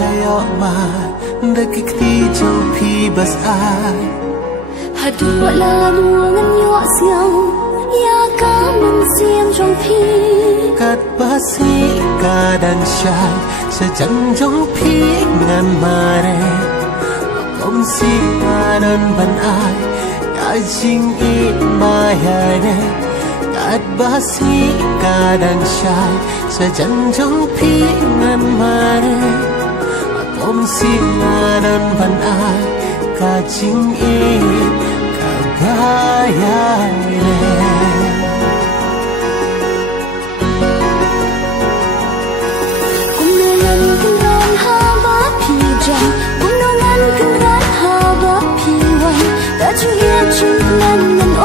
layo ma dekik ti jauh pi bas ai hadu la luangan yo siang ya kamen siang jong pi kat basi kadang syai sejang jong pi ngan mare om si kanan ban ai ya jing I mayane kat basi kadang syai sejang jong pi ngan mare om si kanan ban ai ka jing I ka bayane Hãy subscribe cho kênh Ghiền Mì Gõ để không bỏ lỡ những video hấp dẫn.